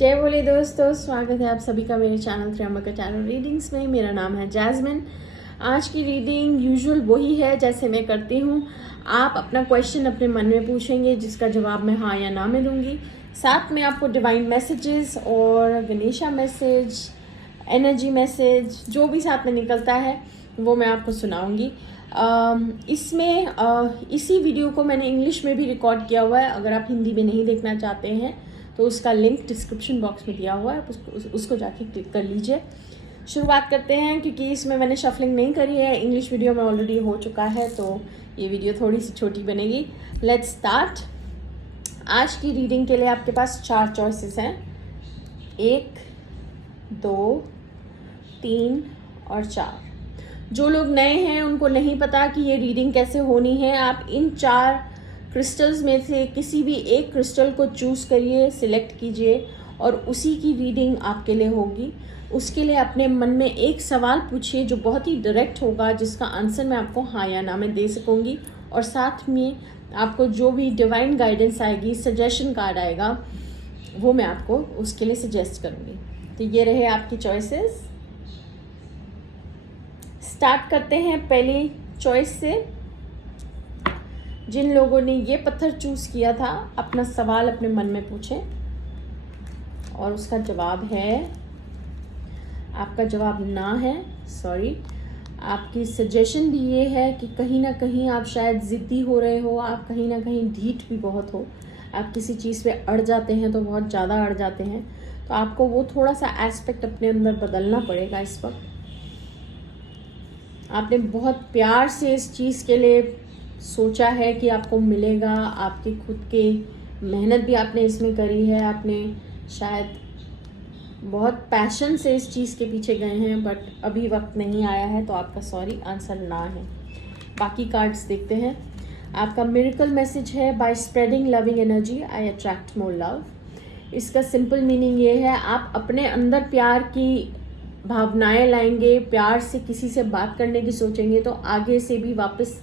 जय बोले दोस्तों, स्वागत है आप सभी का मेरे चैनल त्र्यंबका टैरो रीडिंग्स में। मेरा नाम है जैस्मिन। आज की रीडिंग यूजुअल वही है जैसे मैं करती हूँ। आप अपना क्वेश्चन अपने मन में पूछेंगे जिसका जवाब मैं हाँ या ना में दूंगी। साथ में आपको डिवाइन मैसेजेस और गणेशा मैसेज, एनर्जी मैसेज जो भी साथ में निकलता है वो मैं आपको सुनाऊंगी। इसी वीडियो को मैंने इंग्लिश में भी रिकॉर्ड किया हुआ है। अगर आप हिंदी में नहीं देखना चाहते हैं तो उसका लिंक डिस्क्रिप्शन बॉक्स में दिया हुआ है, उसको जाके क्लिक कर लीजिए। शुरुआत करते हैं क्योंकि इसमें मैंने शफलिंग नहीं करी है। इंग्लिश वीडियो में ऑलरेडी हो चुका है तो ये वीडियो थोड़ी सी छोटी बनेगी। Let's start. आज की रीडिंग के लिए आपके पास 4 चॉइसेस हैं, 1, 2, 3 और 4। जो लोग नए हैं उनको नहीं पता कि ये रीडिंग कैसे होनी है, आप इन 4 क्रिस्टल्स में से किसी भी एक क्रिस्टल को चूज़ करिए, सिलेक्ट कीजिए और उसी की रीडिंग आपके लिए होगी। उसके लिए अपने मन में एक सवाल पूछिए जो बहुत ही डायरेक्ट होगा, जिसका आंसर मैं आपको हाँ या ना में दे सकूँगी। और साथ में आपको जो भी डिवाइन गाइडेंस आएगी, सजेशन कार्ड आएगा, वो मैं आपको उसके लिए सजेस्ट करूँगी। तो ये रहे आपकी चॉइसेस। स्टार्ट करते हैं पहली चॉइस से। जिन लोगों ने ये पत्थर चूज किया था, अपना सवाल अपने मन में पूछें और उसका जवाब है, आपका जवाब ना है, सॉरी। आपकी सजेशन भी ये है कि कहीं ना कहीं आप शायद ज़िद्दी हो रहे हो, आप कहीं ना कहीं ढीठ भी बहुत हो, आप किसी चीज़ पे अड़ जाते हैं तो बहुत ज़्यादा अड़ जाते हैं। तो आपको वो थोड़ा सा एस्पेक्ट अपने अंदर बदलना पड़ेगा। इस वक्त आपने बहुत प्यार से इस चीज़ के लिए सोचा है कि आपको मिलेगा, आपकी खुद के मेहनत भी आपने इसमें करी है, आपने शायद बहुत पैशन से इस चीज़ के पीछे गए हैं, बट अभी वक्त नहीं आया है, तो आपका सॉरी आंसर ना है। बाकी कार्ड्स देखते हैं। आपका मिरेकल मैसेज है, बाय स्प्रेडिंग लविंग एनर्जी आई अट्रैक्ट मोर लव। इसका सिंपल मीनिंग ये है, आप अपने अंदर प्यार की भावनाएं लाएंगे, प्यार से किसी से बात करने की सोचेंगे तो आगे से भी वापस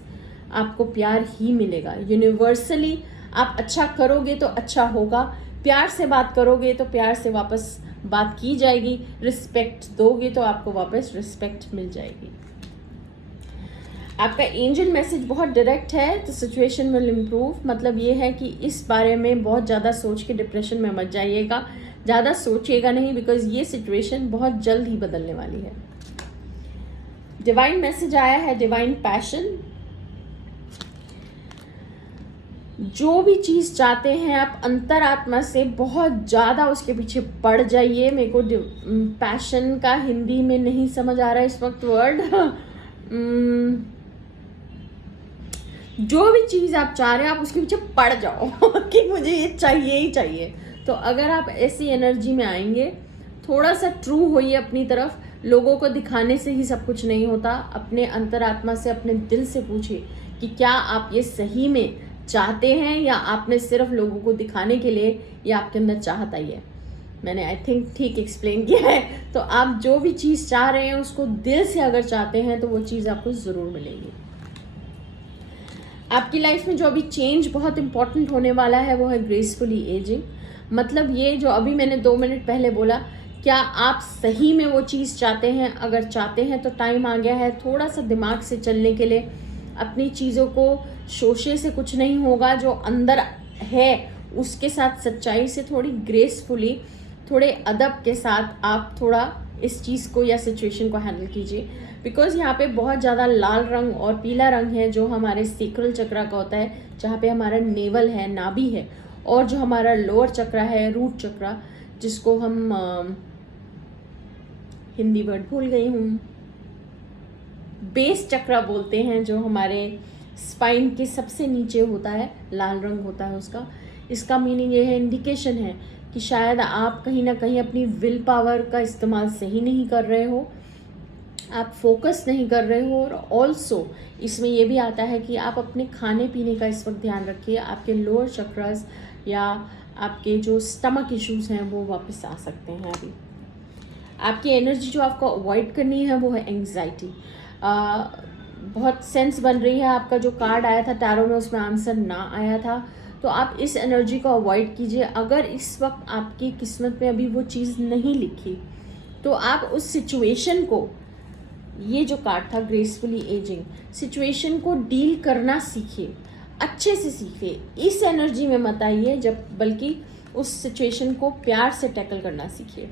आपको प्यार ही मिलेगा। यूनिवर्सली आप अच्छा करोगे तो अच्छा होगा, प्यार से बात करोगे तो प्यार से वापस बात की जाएगी, रिस्पेक्ट दोगे तो आपको वापस रिस्पेक्ट मिल जाएगी। आपका एंजल मैसेज बहुत डायरेक्ट है, तो सिचुएशन विल इम्प्रूव। मतलब ये है कि इस बारे में बहुत ज़्यादा सोच के डिप्रेशन में मत जाइएगा, ज़्यादा सोचिएगा नहीं, बिकॉज ये सिचुएशन बहुत जल्द ही बदलने वाली है। डिवाइन मैसेज आया है, डिवाइन पैशन। जो भी चीज़ चाहते हैं आप अंतरात्मा से बहुत ज़्यादा उसके पीछे पड़ जाइए। मेरे को पैशन का हिंदी में नहीं समझ आ रहा है इस वक्त वर्ड। जो भी चीज़ आप चाह रहे हैं आप उसके पीछे पड़ जाओ कि मुझे ये चाहिए ही चाहिए। तो अगर आप ऐसी एनर्जी में आएंगे, थोड़ा सा ट्रू होइए अपनी तरफ। लोगों को दिखाने से ही सब कुछ नहीं होता। अपने अंतरात्मा से, अपने दिल से पूछिए कि क्या आप ये सही में चाहते हैं या आपने सिर्फ लोगों को दिखाने के लिए, या आपके अंदर चाहत आई है। मैंने आई थिंक ठीक एक्सप्लेन किया है। तो आप जो भी चीज़ चाह रहे हैं उसको दिल से अगर चाहते हैं तो वो चीज़ आपको ज़रूर मिलेगी। आपकी लाइफ में जो अभी चेंज बहुत इंपॉर्टेंट होने वाला है वो है ग्रेसफुली एजिंग। मतलब ये जो अभी मैंने 2 मिनट पहले बोला, क्या आप सही में वो चीज़ चाहते हैं? अगर चाहते हैं तो टाइम आ गया है थोड़ा सा दिमाग से चलने के लिए। अपनी चीज़ों को शोशे से कुछ नहीं होगा, जो अंदर है उसके साथ सच्चाई से, थोड़ी ग्रेसफुली, थोड़े अदब के साथ आप थोड़ा इस चीज़ को या सिचुएशन को हैंडल कीजिए। बिकॉज यहाँ पे बहुत ज़्यादा लाल रंग और पीला रंग है जो हमारे सेक्रल चक्रा का होता है, जहाँ पे हमारा नेवल है, नाभि है, और जो हमारा लोअर चक्रा है, रूट चक्रा, जिसको हम हिंदी वर्ड भूल गई हूँ, बेस चक्रा बोलते हैं, जो हमारे स्पाइन के सबसे नीचे होता है, लाल रंग होता है उसका। इसका मीनिंग ये है, इंडिकेशन है कि शायद आप कहीं ना कहीं अपनी विल पावर का इस्तेमाल सही नहीं कर रहे हो, आप फोकस नहीं कर रहे हो। और ऑल्सो इसमें ये भी आता है कि आप अपने खाने पीने का इस वक्त ध्यान रखिए। आपके लोअर चक्रस या आपके जो स्टमक इश्यूज हैं वो वापस आ सकते हैं। अभी आपकी एनर्जी जो आपको अवॉइड करनी है वो है एंग्जाइटी। बहुत सेंस बन रही है। आपका जो कार्ड आया था टैरो में उसमें आंसर ना आया था, तो आप इस एनर्जी को अवॉइड कीजिए। अगर इस वक्त आपकी किस्मत में अभी वो चीज़ नहीं लिखी तो आप उस सिचुएशन को, ये जो कार्ड था ग्रेसफुली एजिंग, सिचुएशन को डील करना सीखिए, अच्छे से सीखिए। इस एनर्जी में मत आइए बल्कि उस सिचुएशन को प्यार से टैकल करना सीखिए।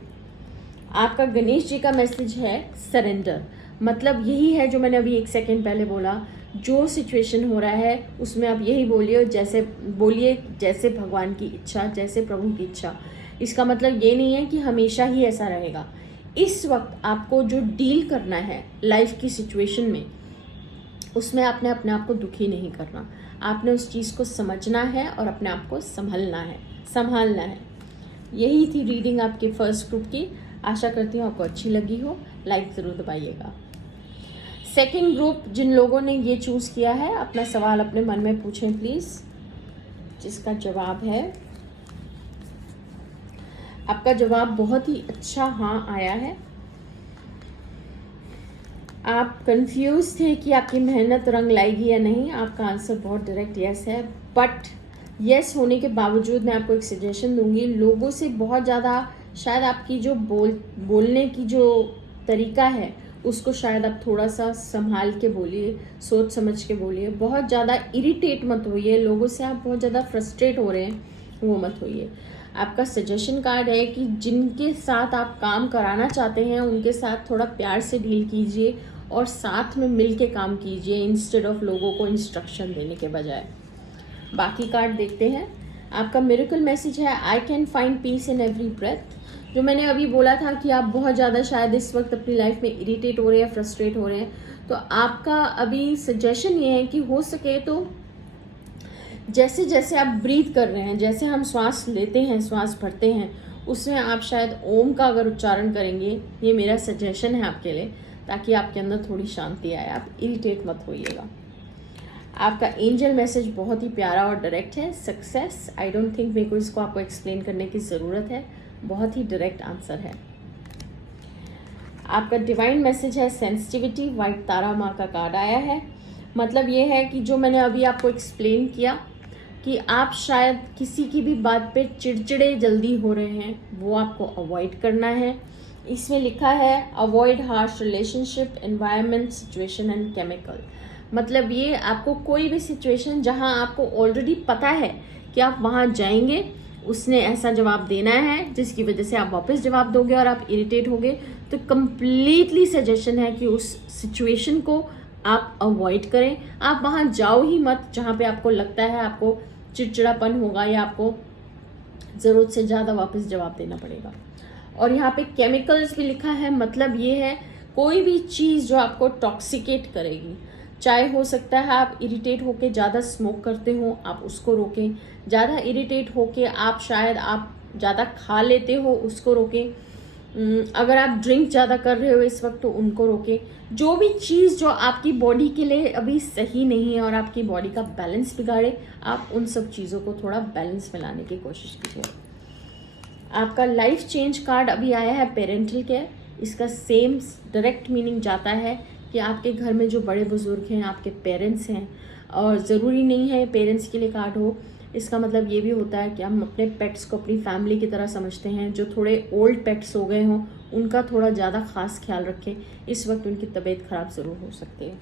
आपका गणेश जी का मैसेज है सरेंडर, मतलब यही है जो मैंने अभी 1 सेकेंड पहले बोला। जो सिचुएशन हो रहा है उसमें आप यही बोलिए जैसे भगवान की इच्छा, जैसे प्रभु की इच्छा। इसका मतलब ये नहीं है कि हमेशा ही ऐसा रहेगा। इस वक्त आपको जो डील करना है लाइफ की सिचुएशन में, उसमें आपने अपने आप को दुखी नहीं करना। आपने उस चीज़ को समझना है और अपने आप को संभालना है। यही थी रीडिंग आपके फर्स्ट ग्रुप की। आशा करती हूँ आपको अच्छी लगी हो। लाइक ज़रूर दबाइएगा। सेकंड ग्रुप, जिन लोगों ने ये चूज़ किया है, अपना सवाल अपने मन में पूछें प्लीज़, जिसका जवाब है, आपका जवाब बहुत ही अच्छा हाँ आया है। आप कंफ्यूज थे कि आपकी मेहनत रंग लाएगी या नहीं। आपका आंसर बहुत डायरेक्ट यस है, बट यस होने के बावजूद मैं आपको एक सजेशन दूंगी। लोगों से बहुत ज़्यादा शायद आपकी जो बोलने की जो तरीका है उसको शायद आप थोड़ा सा संभाल के बोलिए, सोच समझ के बोलिए। बहुत ज़्यादा इरिटेट मत होइए, लोगों से आप बहुत ज़्यादा फ्रस्ट्रेट हो रहे हैं वो मत होइए। आपका सजेशन कार्ड है कि जिनके साथ आप काम कराना चाहते हैं उनके साथ थोड़ा प्यार से डील कीजिए और साथ में मिल के काम कीजिए, इंस्टेड ऑफ लोगों को इंस्ट्रक्शन देने के बजाय। बाकी कार्ड देखते हैं। आपका मिरेकल मैसेज है I can find peace in every breath. जो मैंने अभी बोला था कि आप बहुत ज़्यादा शायद इस वक्त अपनी लाइफ में इरिटेट हो रहे हैं, फ्रस्ट्रेट हो रहे हैं, तो आपका अभी सजेशन ये है कि हो सके तो जैसे जैसे आप ब्रीथ कर रहे हैं, जैसे हम श्वास लेते हैं, श्वास भरते हैं, उसमें आप शायद ओम का अगर उच्चारण करेंगे, ये मेरा सजेशन है आपके लिए, ताकि आपके अंदर थोड़ी शांति आए, आप इरिटेट मत होइएगा। आपका एंजल मैसेज बहुत ही प्यारा और डायरेक्ट है, सक्सेस। आई डोंट थिंक मेरे को इसको आपको एक्सप्लेन करने की ज़रूरत है, बहुत ही डायरेक्ट आंसर है। आपका डिवाइन मैसेज है सेंसिटिविटी। वाइट तारा माँ का कार्ड आया है, मतलब ये है कि जो मैंने अभी आपको एक्सप्लेन किया कि आप शायद किसी की भी बात पे चिड़चिड़े जल्दी हो रहे हैं, वो आपको अवॉइड करना है। इसमें लिखा है avoid harsh relationship, environment, situation and chemical. मतलब ये आपको कोई भी सिचुएशन जहां आपको ऑलरेडी पता है कि आप वहां जाएंगे, उसने ऐसा जवाब देना है जिसकी वजह से आप वापस जवाब दोगे और आप इरिटेट होगे, तो कंप्लीटली सजेशन है कि उस सिचुएशन को आप अवॉइड करें। आप वहां जाओ ही मत जहां पे आपको लगता है आपको चिड़चिड़ापन होगा या आपको ज़रूरत से ज़्यादा वापस जवाब देना पड़ेगा। और यहाँ पे केमिकल्स भी लिखा है, मतलब ये है कोई भी चीज़ जो आपको टॉक्सिकेट करेगी, चाहे हो सकता है आप इरिटेट होके ज़्यादा स्मोक करते हो, आप उसको रोकें। ज़्यादा इरिटेट होके आप ज़्यादा खा लेते हो, उसको रोकें। अगर आप ड्रिंक ज़्यादा कर रहे हो इस वक्त तो उनको रोकें। जो भी चीज़ जो आपकी बॉडी के लिए अभी सही नहीं है और आपकी बॉडी का बैलेंस बिगाड़े, आप उन सब चीज़ों को थोड़ा बैलेंस में लाने की कोशिश कीजिए। आपका लाइफ चेंज कार्ड अभी आया है पेरेंटल केयर। इसका सेम डायरेक्ट मीनिंग जाता है कि आपके घर में जो बड़े बुजुर्ग हैं, आपके पेरेंट्स हैं, और ज़रूरी नहीं है पेरेंट्स के लिए कार्ड हो। इसका मतलब ये भी होता है कि हम अपने पेट्स को अपनी फैमिली की तरह समझते हैं। जो थोड़े ओल्ड पेट्स हो गए हों उनका थोड़ा ज़्यादा खास ख्याल रखें, इस वक्त उनकी तबीयत खराब ज़रूर हो सकती है।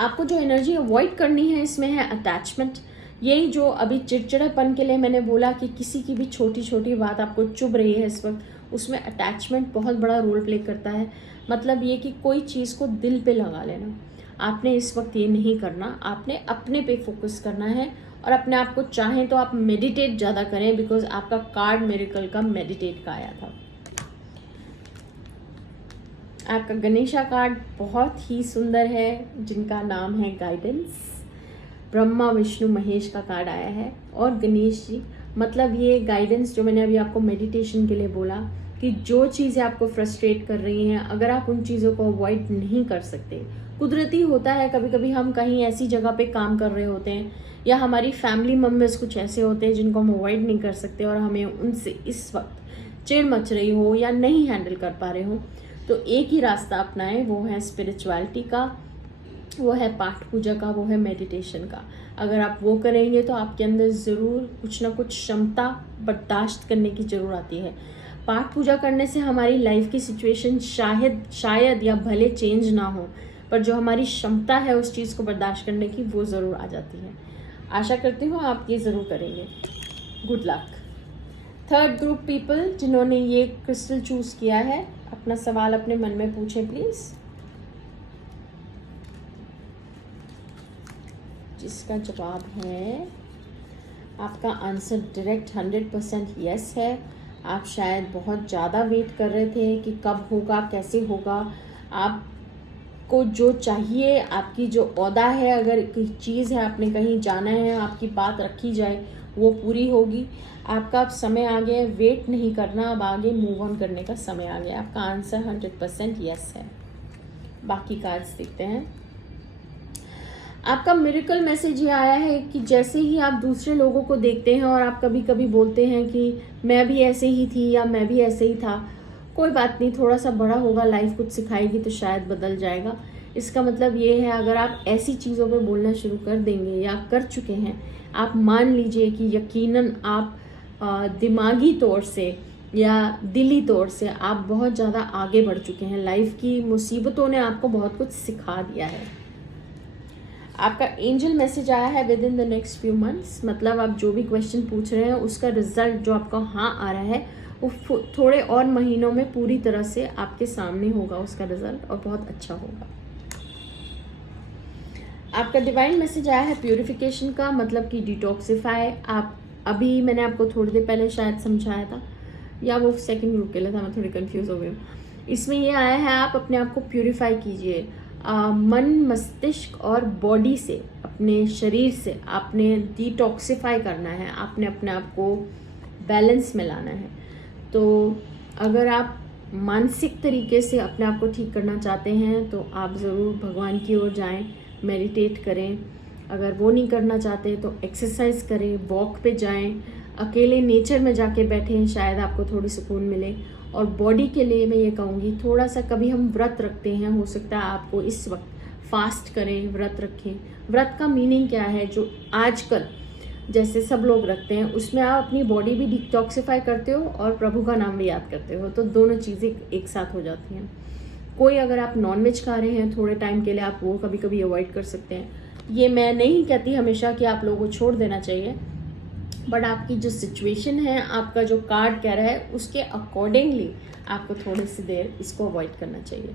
आपको जो एनर्जी अवॉइड करनी है इसमें है अटैचमेंट। यही जो अभी चिड़चिड़ापन के लिए मैंने बोला कि किसी की भी छोटी छोटी बात आपको चुभ रही है इस वक्त, उसमें अटैचमेंट बहुत बड़ा रोल प्ले करता है। मतलब ये कि कोई चीज़ को दिल पे लगा लेना, आपने इस वक्त ये नहीं करना। आपने अपने पे फोकस करना है और अपने आप को चाहें तो आप मेडिटेट ज़्यादा करें, बिकॉज आपका कार्ड मिरेकल का मेडिटेट का आया था। आपका गणेशा कार्ड बहुत ही सुंदर है, जिनका नाम है गाइडेंस। ब्रह्मा विष्णु महेश का कार्ड आया है और गणेश जी, मतलब ये गाइडेंस जो मैंने अभी आपको मेडिटेशन के लिए बोला कि जो चीज़ें आपको फ्रस्ट्रेट कर रही हैं, अगर आप उन चीज़ों को अवॉइड नहीं कर सकते, कुदरती होता है कभी कभी हम कहीं ऐसी जगह पे काम कर रहे होते हैं या हमारी फैमिली मेम्बर्स कुछ ऐसे होते हैं जिनको हम अवॉइड नहीं कर सकते और हमें उनसे इस वक्त चिढ़ मच रही हो या नहीं हैंडल कर पा रहे हो, तो एक ही रास्ता अपनाएं, वो है स्पिरिचुअलिटी का, वो है पाठ पूजा का, वो है मेडिटेशन का। अगर आप वो करेंगे तो आपके अंदर ज़रूर कुछ ना कुछ क्षमता बर्दाश्त करने की ज़रूर आती है। पाठ पूजा करने से हमारी लाइफ की सिचुएशन शायद या भले चेंज ना हो, पर जो हमारी क्षमता है उस चीज़ को बर्दाश्त करने की, वो ज़रूर आ जाती है। आशा करती हूँ आप ये ज़रूर करेंगे। Good luck. Third group people जिन्होंने ये क्रिस्टल चूज़ किया है, अपना सवाल अपने मन में पूछें प्लीज़। जिसका जवाब है, आपका आंसर डायरेक्ट 100% यस है। आप शायद बहुत ज़्यादा वेट कर रहे थे कि कब होगा, कैसे होगा। आपको जो चाहिए, आपकी जो औदा है, अगर कोई चीज़ है, आपने कहीं जाना है, आपकी बात रखी जाए, वो पूरी होगी। आपका अब समय आ गया है, वेट नहीं करना, अब आगे मूव ऑन करने का समय आ गया। आपका आंसर 100% यस है। बाकी कार्ड्स देखते हैं। आपका मिरेकल मैसेज ये आया है कि जैसे ही आप दूसरे लोगों को देखते हैं और आप कभी कभी बोलते हैं कि मैं भी ऐसे ही थी या मैं भी ऐसे ही था, कोई बात नहीं, थोड़ा सा बड़ा होगा, लाइफ कुछ सिखाएगी तो शायद बदल जाएगा। इसका मतलब ये है, अगर आप ऐसी चीज़ों पे बोलना शुरू कर देंगे या कर चुके हैं, आप मान लीजिए कि यकीनन आप दिमागी तौर से या दिली तौर से आप बहुत ज़्यादा आगे बढ़ चुके हैं। लाइफ की मुसीबतों ने आपको बहुत कुछ सिखा दिया है। आपका एंजल मैसेज आया है with in the next few months, मतलब आप जो भी क्वेश्चन पूछ रहे हैं उसका रिजल्ट जो आपका हाँ आ रहा है वो थोड़े और महीनों में पूरी तरह से आपके सामने होगा उसका रिजल्ट, और बहुत अच्छा होगा। आपका डिवाइन मैसेज आया है प्यूरिफिकेशन का, मतलब कि डिटॉक्सिफाई। आप अभी मैंने आपको थोड़ी देर पहले शायद समझाया था, या वो सेकंड ग्रुप के लिए था, मैं थोड़ी कंफ्यूज हो गई हूँ। इसमें ये आया है, आप अपने आप को प्यूरिफाई कीजिए। मन, मस्तिष्क और बॉडी से, अपने शरीर से आपने डिटॉक्सिफाई करना है, आपने अपने आप को बैलेंस में लाना है। तो अगर आप मानसिक तरीके से अपने आप को ठीक करना चाहते हैं तो आप ज़रूर भगवान की ओर जाएं, मेडिटेट करें। अगर वो नहीं करना चाहते तो एक्सरसाइज करें, वॉक पे जाएं, अकेले नेचर में जाके बैठें, शायद आपको थोड़ी सुकून मिले। और बॉडी के लिए मैं ये कहूँगी, थोड़ा सा कभी हम व्रत रखते हैं, हो सकता है आपको इस वक्त फास्ट करें, व्रत रखें। व्रत का मीनिंग क्या है, जो आजकल जैसे सब लोग रखते हैं, उसमें आप अपनी बॉडी भी डिटॉक्सिफाई करते हो और प्रभु का नाम भी याद करते हो, तो दोनों चीज़ें एक साथ हो जाती हैं। कोई अगर आप नॉनवेज खा रहे हैं थोड़े टाइम के लिए, आप वो कभी कभी अवॉइड कर सकते हैं। ये मैं नहीं कहती हमेशा कि आप लोगों को छोड़ देना चाहिए, बट आपकी जो सिचुएशन है, आपका जो कार्ड कह रहा है, उसके अकॉर्डिंगली आपको थोड़ी सी देर इसको अवॉइड करना चाहिए।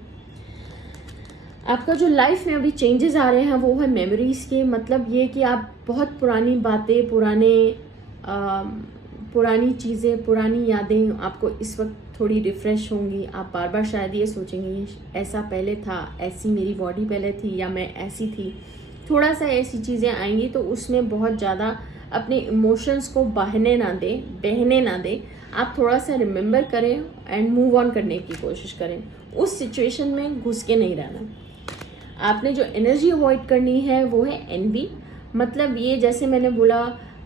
आपका जो लाइफ में अभी चेंजेस आ रहे हैं वो है मेमोरीज़ के, मतलब ये कि आप बहुत पुरानी बातें, पुरानी चीज़ें, पुरानी यादें आपको इस वक्त थोड़ी रिफ़्रेश होंगी। आप बार बार शायद ये सोचेंगे ऐसा पहले था, ऐसी मेरी बॉडी पहले थी, या मैं ऐसी थी। थोड़ा सा ऐसी चीज़ें आएंगी तो उसमें बहुत ज़्यादा अपने इमोशंस को बहने ना दें। आप थोड़ा सा रिमेंबर करें एंड मूव ऑन करने की कोशिश करें। उस सिचुएशन में घुस के नहीं रहना। आपने जो एनर्जी अवॉइड करनी है वो है एनवी, मतलब ये जैसे मैंने बोला,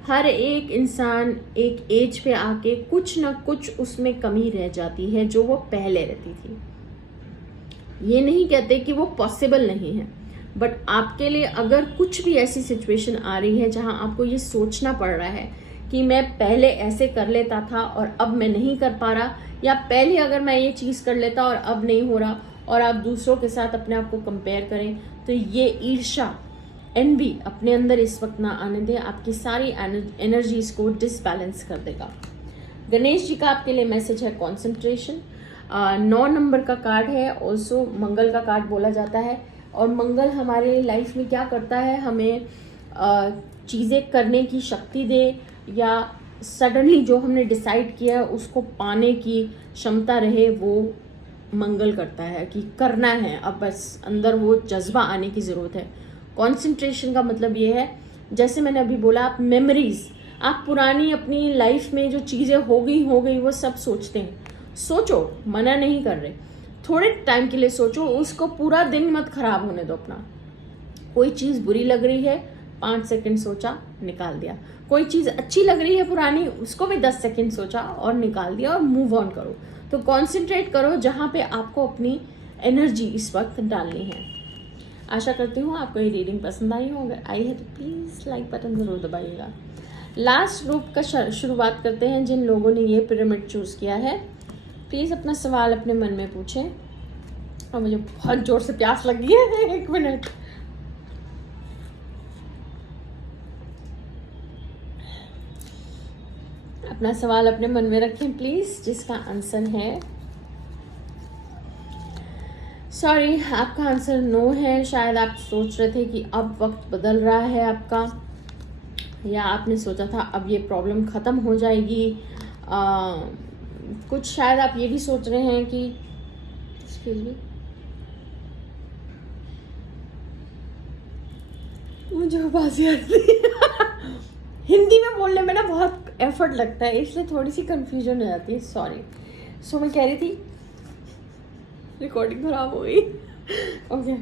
हर एक इंसान एक एज पे आके कुछ ना कुछ उसमें कमी रह जाती है जो वो पहले रहती थी। ये नहीं कहते कि वो पॉसिबल नहीं है, बट आपके लिए अगर कुछ भी ऐसी सिचुएशन आ रही है जहां आपको ये सोचना पड़ रहा है कि मैं पहले ऐसे कर लेता था और अब मैं नहीं कर पा रहा, या पहले अगर मैं ये चीज़ कर लेता और अब नहीं हो रहा, और आप दूसरों के साथ अपने आप को कंपेयर करें, तो ये ईर्ष्या, एनवी अपने अंदर इस वक्त ना आने दें। आपकी सारी एनर्जीज को डिसबैलेंस कर देगा। गणेश जी का आपके लिए मैसेज है कॉन्सेंट्रेशन। 9 नंबर का कार्ड है, ऑल्सो मंगल का कार्ड बोला जाता है। और मंगल हमारे लाइफ में क्या करता है, हमें चीज़ें करने की शक्ति दे, या सडनली जो हमने डिसाइड किया है उसको पाने की क्षमता रहे, वो मंगल करता है कि करना है, अब बस अंदर वो जज्बा आने की ज़रूरत है। कंसंट्रेशन का मतलब ये है, जैसे मैंने अभी बोला, आप मेमोरीज, आप पुरानी अपनी लाइफ में जो चीज़ें हो गई वो सब सोचते हैं। सोचो, मना नहीं कर रहे, थोड़े टाइम के लिए सोचो, उसको पूरा दिन मत खराब होने दो अपना। कोई चीज़ बुरी लग रही है, 5 सेकंड सोचा, निकाल दिया। कोई चीज़ अच्छी लग रही है पुरानी, उसको भी 10 सेकंड सोचा और निकाल दिया, और मूव ऑन करो। तो कॉन्सेंट्रेट करो जहाँ पे आपको अपनी एनर्जी इस वक्त डालनी है। आशा करती हूँ आपको ये रीडिंग पसंद आई हो। अगर आई है तो प्लीज़ लाइक बटन ज़रूर दबाइएगा। लास्ट ग्रुप का शुरुआत करते हैं। जिन लोगों ने ये पिरामिड चूज़ किया है, प्लीज़ अपना सवाल अपने मन में पूछें। और मुझे बहुत ज़ोर से प्यास लगी है, 1 मिनट। अपना सवाल अपने मन में रखें प्लीज़, जिसका आंसर है सॉरी, आपका आंसर नो है। शायद आप सोच रहे थे कि अब वक्त बदल रहा है आपका, या आपने सोचा था अब ये प्रॉब्लम ख़त्म हो जाएगी। कुछ शायद आप ये भी सोच रहे हैं कि एक्सक्यूज मी, मुझे बाजी आती है हिंदी में बोलने में ना बहुत एफर्ट लगता है, इसलिए थोड़ी सी कंफ्यूजन हो जाती है, सॉरी। सो मैं कह रही थी, रिकॉर्डिंग खराब हो गई ओके।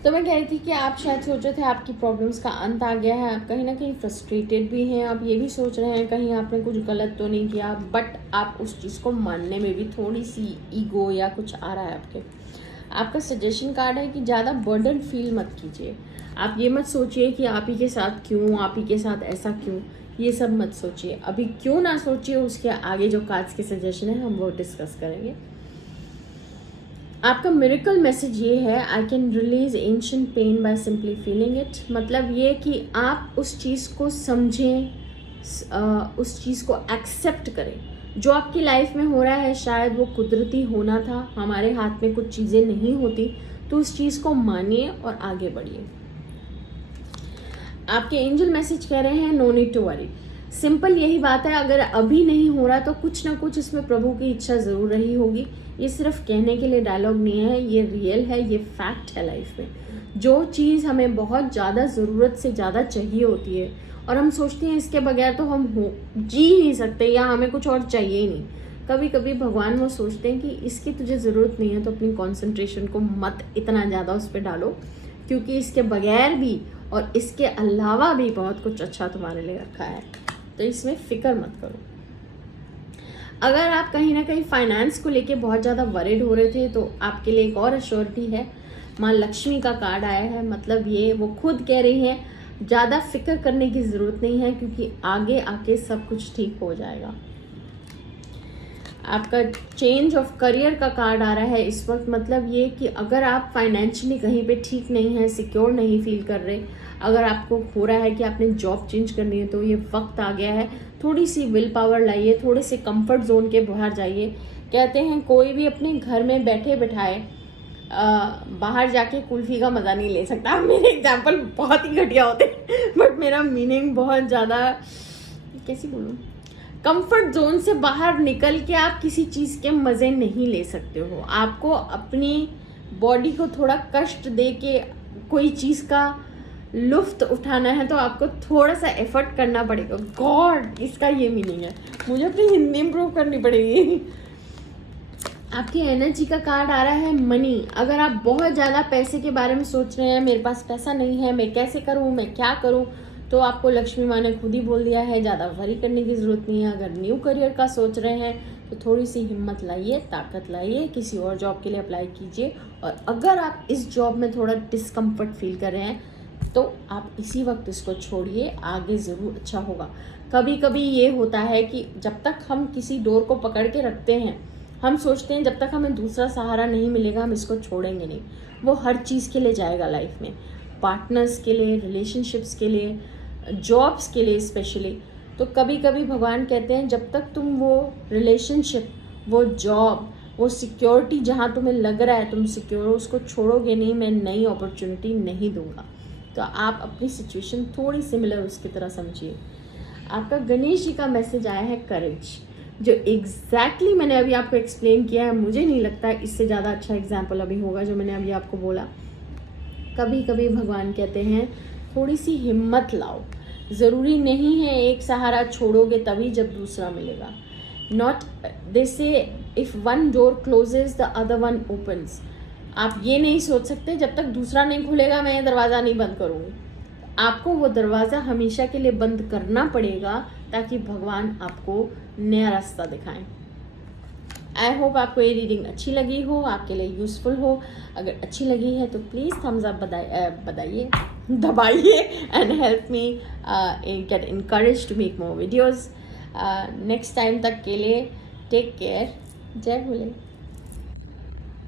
तो मैं कह रही थी कि आप शायद सोच रहे थे आपकी प्रॉब्लम्स का अंत आ गया है, आप कहीं ना कहीं फ्रस्ट्रेटेड भी हैं, आप ये भी सोच रहे हैं कहीं आपने कुछ गलत तो नहीं किया, बट आप उस चीज़ को मानने में भी थोड़ी सी ईगो या कुछ आ रहा है आपके। आपका सजेशन कार्ड है कि ज़्यादा बर्डन फील मत कीजिए। आप ये मत सोचिए कि आप ही के साथ क्यों, आप ही के साथ ऐसा क्यों, ये सब मत सोचिए। अभी क्यों ना सोचिए, उसके आगे जो कार्ड्स के सजेशन है हम वो डिस्कस करेंगे। आपका मिरेकल मैसेज ये है, I can release ancient pain by simply feeling it. मतलब ये कि आप उस चीज़ को समझें, उस चीज़ को एक्सेप्ट करें। जो आपकी लाइफ में हो रहा है शायद वो कुदरती होना था, हमारे हाथ में कुछ चीज़ें नहीं होती, तो उस चीज़ को मानिए और आगे बढ़िए। आपके एंजल मैसेज कह रहे हैं no need to worry. Simple यही बात है, अगर अभी नहीं हो रहा तो कुछ ना कुछ इसमें प्रभु की इच्छा ज़रूर रही होगी। ये सिर्फ कहने के लिए डायलॉग नहीं है, ये रियल है, ये फैक्ट है। लाइफ में जो चीज़ हमें बहुत ज़्यादा ज़रूरत से ज़्यादा चाहिए होती है और हम सोचते हैं इसके बगैर तो हम जी ही नहीं सकते, या हमें कुछ और चाहिए ही नहीं। कभी कभी भगवान वो सोचते हैं कि इसकी तुझे ज़रूरत नहीं है, तो अपनी कॉन्सेंट्रेशन को मत इतना ज़्यादा उस पर डालो, क्योंकि इसके बगैर भी और इसके अलावा भी बहुत कुछ अच्छा तुम्हारे लिए रखा है, तो इसमें फ़िक्र मत करो। अगर आप कहीं ना कहीं फाइनेंस को लेके बहुत ज़्यादा वरिड हो रहे थे, तो आपके लिए एक और अश्योरिटी है, माँ लक्ष्मी का कार्ड आया है। मतलब ये वो खुद कह रही हैं ज़्यादा फिक्र करने की ज़रूरत नहीं है, क्योंकि आगे आके सब कुछ ठीक हो जाएगा। आपका चेंज ऑफ करियर का कार्ड आ रहा है इस वक्त। मतलब ये कि अगर आप फाइनेंशियली कहीं पे ठीक नहीं है, सिक्योर नहीं फील कर रहे, अगर आपको हो रहा है कि आपने जॉब चेंज करनी है, तो ये वक्त आ गया है, थोड़ी सी विल पावर लाइए, थोड़े से कंफर्ट जोन के बाहर जाइए। कहते हैं कोई भी अपने घर में बैठे बिठाए बाहर जाके कुल्फी का मज़ा नहीं ले सकता। मेरे एग्जाम्पल बहुत ही घटिया होते हैं, बट मेरा मीनिंग बहुत ज़्यादा, कैसी बोलूँ, कंफर्ट जोन से बाहर निकल के आप किसी चीज़ के मज़े नहीं ले सकते हो। आपको अपनी बॉडी को थोड़ा कष्ट दे के कोई चीज़ का लुफ्त उठाना है, तो आपको थोड़ा सा एफर्ट करना पड़ेगा। गॉड, इसका ये मीनिंग है। मुझे अपनी हिंदी इंप्रूव करनी पड़ेगी। आपकी एनर्जी का कार्ड आ रहा है मनी। अगर आप बहुत ज़्यादा पैसे के बारे में सोच रहे हैं, मेरे पास पैसा नहीं है, मैं कैसे करूँ, मैं क्या करूँ, तो आपको लक्ष्मी माँ ने खुद ही बोल दिया है ज़्यादा वरी करने की ज़रूरत नहीं है। अगर न्यू करियर का सोच रहे हैं तो थोड़ी सी हिम्मत लाइए, ताकत लाइए, किसी और जॉब के लिए अप्लाई कीजिए। और अगर आप इस जॉब में थोड़ा डिस्कम्फर्ट फील कर रहे हैं, तो आप इसी वक्त इसको छोड़िए, आगे ज़रूर अच्छा होगा। कभी कभी ये होता है कि जब तक हम किसी डोर को पकड़ के रखते हैं, हम सोचते हैं जब तक हमें दूसरा सहारा नहीं मिलेगा हम इसको छोड़ेंगे नहीं। वो हर चीज़ के लिए जाएगा लाइफ में, पार्टनर्स के लिए, रिलेशनशिप्स के लिए, जॉब्स के लिए स्पेशली। तो कभी कभी भगवान कहते हैं जब तक तुम वो रिलेशनशिप, वो जॉब, वो सिक्योरिटी जहाँ तुम्हें लग रहा है तुम सिक्योर हो, उसको छोड़ोगे नहीं, मैं नई अपॉर्चुनिटी नहीं दूंगा। तो आप अपनी सिचुएशन थोड़ी सिमिलर उसकी तरह समझिए। आपका गणेश जी का मैसेज आया है करेज, जो एग्जैक्टली मैंने अभी आपको एक्सप्लेन किया है। मुझे नहीं लगता इससे ज़्यादा अच्छा एग्जाम्पल अभी होगा जो मैंने अभी आपको बोला। कभी कभी भगवान कहते हैं थोड़ी सी हिम्मत लाओ। ज़रूरी नहीं है एक सहारा छोड़ोगे तभी जब दूसरा मिलेगा। Not they say if one door closes the other one opens. आप ये नहीं सोच सकते जब तक दूसरा नहीं खुलेगा मैं ये दरवाज़ा नहीं बंद करूँगी। आपको वो दरवाज़ा हमेशा के लिए बंद करना पड़ेगा ताकि भगवान आपको नया रास्ता दिखाएं। आई होप आपको ये रीडिंग अच्छी लगी हो, आपके लिए यूज़फुल हो। अगर अच्छी लगी है तो प्लीज़ थम्स अप दबाइए and help me get encourage to make more videos. Next time तक के लिए टेक केयर। जय भोले।